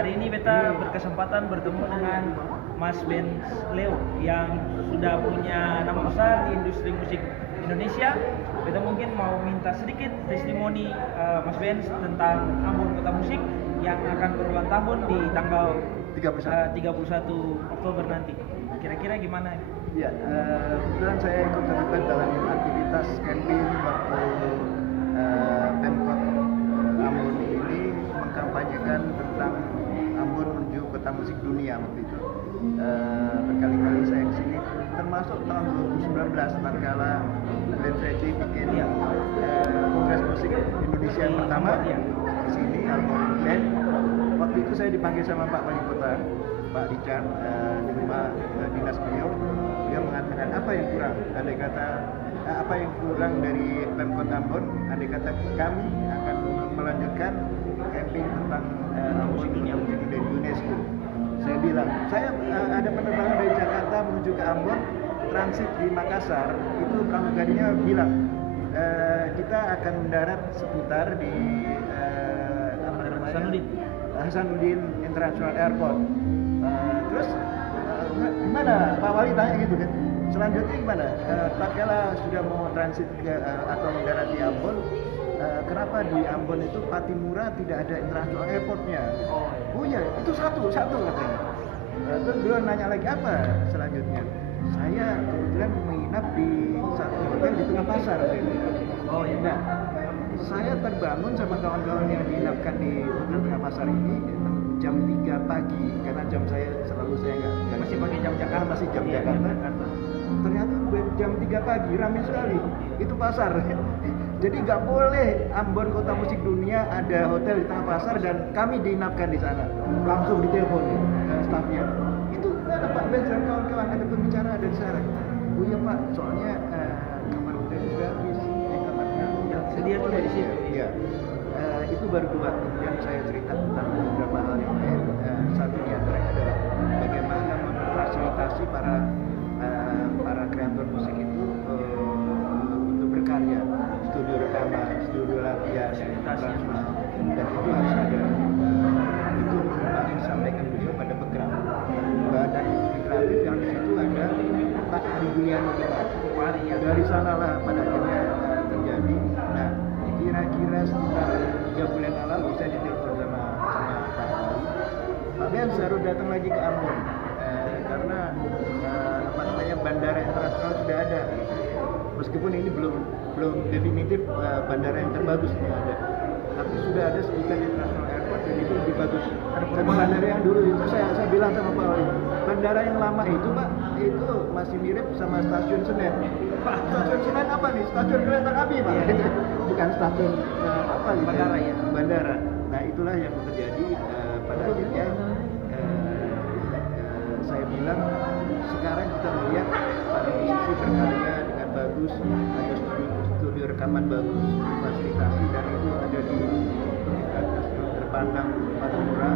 Hari ini beta berkesempatan bertemu dengan Mas Benz Leo yang sudah punya nama besar di industri musik Indonesia. Beta mungkin mau minta sedikit testimoni Mas Benz tentang Ambon Kota Musik yang akan berulang tahun di tanggal 31 Oktober nanti. Kira-kira gimana? Ya, kebetulan saya ikut terlibat dalam aktivitas campaign waktu Pemkot Ambon ini mengkampanyekan tentang Ambon menuju kota musik dunia waktu itu. Berkali-kali saya kesini, termasuk tahun 2019 tatkala Glenn Fredly bikin Kongres Musik Indonesia yang pertama di sini Ambon Glenn. Waktu itu saya dipanggil sama Pak Wali Kota, Pak Richard, di rumah dinas beliau. Dia mengatakan apa yang kurang, andai kata apa yang kurang dari Pemkot Ambon, andai kata kami akan melanjutkan campaign tentang Ambon yang menjadi dari UNESCO. Saya bilang, saya ada penerbangan dari Jakarta menuju ke Ambon, transit di Makassar, itu pramugarinya bilang kita akan mendarat seputar di Hasanuddin International Airport. Terus gimana Pak Wali tanya gitu kan, selanjutnya gimana? Tatkala sudah mau transit ke atau mendarat di Ambon, kenapa di Ambon itu Patimura tidak ada international airportnya? Oh iya, itu satu katanya. Terus beliau nanya lagi apa selanjutnya? Saya kebetulan menginap di satu hotel di tengah pasar. Oh iya. Nah, saya terbangun sama kawan-kawan yang diinapkan di hotel tengah pasar ini jam 3 pagi, karena jam saya selalu saya nggak masih pakai jam Jakarta, masih jam Jakarta. Ternyata jam 3 pagi ramai sekali, itu pasar. Jadi nggak boleh Ambon Kota Musik Dunia ada hotel di tengah pasar dan kami diinapkan di sana. Langsung ditelepon stafnya. Itu ada Pak Benz dan kawan-kawan, ada pembicara dari sana. Oh iya Pak, soalnya kamar hotel sudah habis. Kamarnya sedia tuh di situ. Iya. Itu baru dua. Kemudian saya cerita tentang beberapa hal yang lain. Satu di antaranya adalah bagaimana memfasilitasi para kreator musik itu untuk berkarya, studio rekaman, studio latihan, operasional, dan itu harus ada. Itu yang disampaikan beliau pada program. Badan kreatif yang di situ ada Pak Ari Juliano dari sanalah pada akhirnya terjadi. Nah, kira-kira sekitar 3 bulan lalu saya ditelepon sama Pak Wali. Pak Benz harus datang lagi ke Ambon karena bandara internasional sudah ada. Meskipun ini belum definitif bandara yang terbagus yang ada, tapi sudah ada sekitar international airport dan itu lebih bagus. Karena bandara yang dulu itu saya bilang sama Pak Wali, bandara yang lama itu Pak, itu masih mirip sama stasiun Senen. Pak, stasiun Senen apa nih? Stasiun kereta api Pak. Bukan stasiun apa gitu. Bandara ya. Bandara. Nah itulah yang terjadi pada akhirnya. Saya bilang sekarang kita melihat para musisi berkarya dengan bagus, ada studio rekaman bagus, fasilitasi dan itu ada di terpandang Patimura.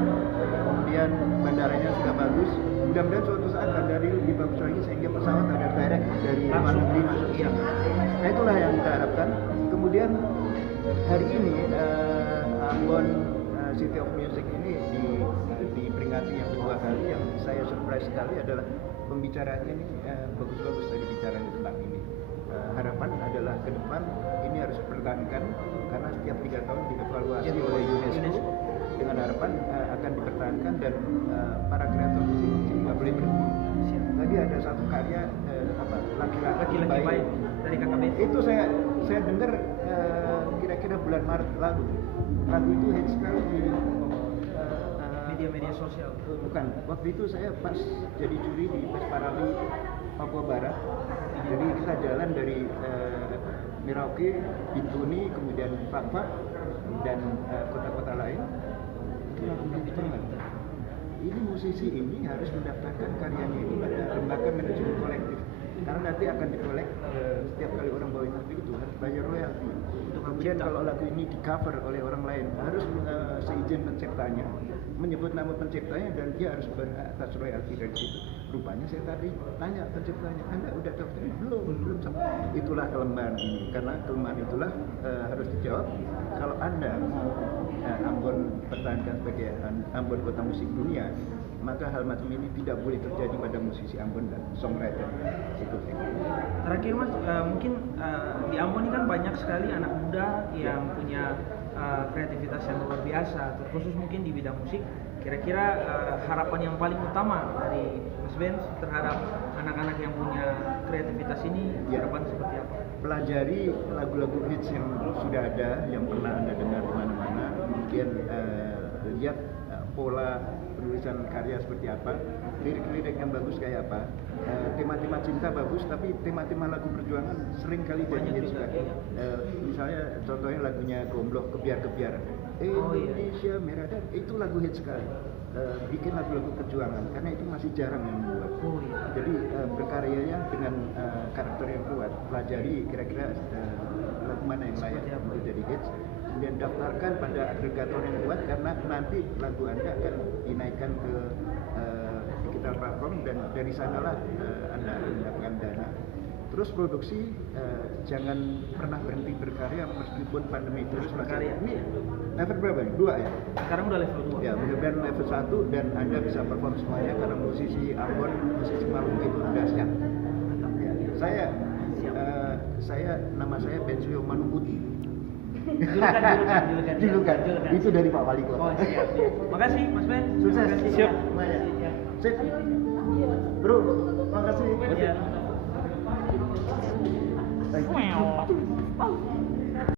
Kemudian bandaranya sudah bagus. Mudah-mudahan suatu saat bandara ini lebih bagus lagi sehingga pesawat ada direct dari luar negeri masuk ke sana. Nah itulah yang kita harapkan. Kemudian hari ini Ambon City of Music ini diperingati yang kedua kali. Yang saya surprise sekali adalah pembicaranya ini bagus-bagus tadi bicaranya tentang ini. Harapan adalah ke depan ini harus dipertahankan karena setiap 3 tahun dievaluasi oleh UNESCO dengan harapan akan dipertahankan dan para kreator musik di sini nggak boleh berhenti. Tadi ada satu karya laki-laki baik dari KKB. Itu saya dengar kira-kira bulan Maret lalu. Lagu itu hits sekali di media sosial. Bukan, waktu itu saya pas jadi juri di Pesparali Papua Barat. Jadi kita jalan dari Merauke, Bintuni, kemudian Fakfak dan kota-kota lain. Itu lagu banget. Ini musisi ini harus mendaftarkan karyanya itu pada lembaga manajemen kolektif. karena nanti akan dikolek setiap kali orang bawain lagu itu harus bayar royalti. Kemudian kalau lagu ini di cover oleh orang lain harus seizin penciptanya, menyebut nama penciptanya dan dia harus berhak atas royalti dari situ. Rupanya saya tadi tanya penciptanya, Anda udah tahu? Belum sampai. Itulah kelemahan ini, karena kelemahan itulah harus dijawab. Kalau Anda mau Ambon pertahankan sebagai Ambon kota musik dunia, maka hal macam ini tidak boleh terjadi pada musisi Ambon dan songwriter. Itu. Terakhir Mas, mungkin di Ambon ini kan banyak sekali anak muda yang punya kreativitas yang luar biasa, terkhusus mungkin di bidang musik. Kira-kira harapan yang paling utama dari Mas Ben terhadap anak-anak yang punya kreativitas ini, harapan seperti apa? Pelajari lagu-lagu hits yang sudah ada, yang pernah Anda dengar di mana-mana. Kemudian lihat pola penulisan karya seperti apa, lirik-lirik yang bagus kayak apa, tema-tema cinta bagus, tapi tema-tema lagu perjuangan sering kali jadi hits juga. Misalnya contohnya lagunya Gombloh, Kebiar-kebiar, Indonesia Merah dan itu lagu hits sekali. Bikin lagu-lagu perjuangan karena itu masih jarang yang membuat. Jadi berkaryanya dengan karakter yang kuat, pelajari kira-kira lagu mana yang layak untuk jadi hits, kemudian daftarkan pada agregator yang kuat karena nanti lagu Anda akan dinaikkan ke digital platform dan dari sanalah Anda mendapatkan dana. Terus produksi, jangan pernah berhenti berkarya meskipun pandemi terus berkarya. Ini level berapa nih? 2 ya? Sekarang udah level 2. Ya, mudah-mudahan level 1 dan Anda bisa perform semuanya karena musisi Ambon, musisi Maluku itu udah siap. Ya, nama saya Benzio Manuputi. Julukan. Itu dari Pak Wali Kota. Oh, siap. Makasih Mas Ben. Sukses. Siap. Sip. Bro, makasih. Ya. Thank you.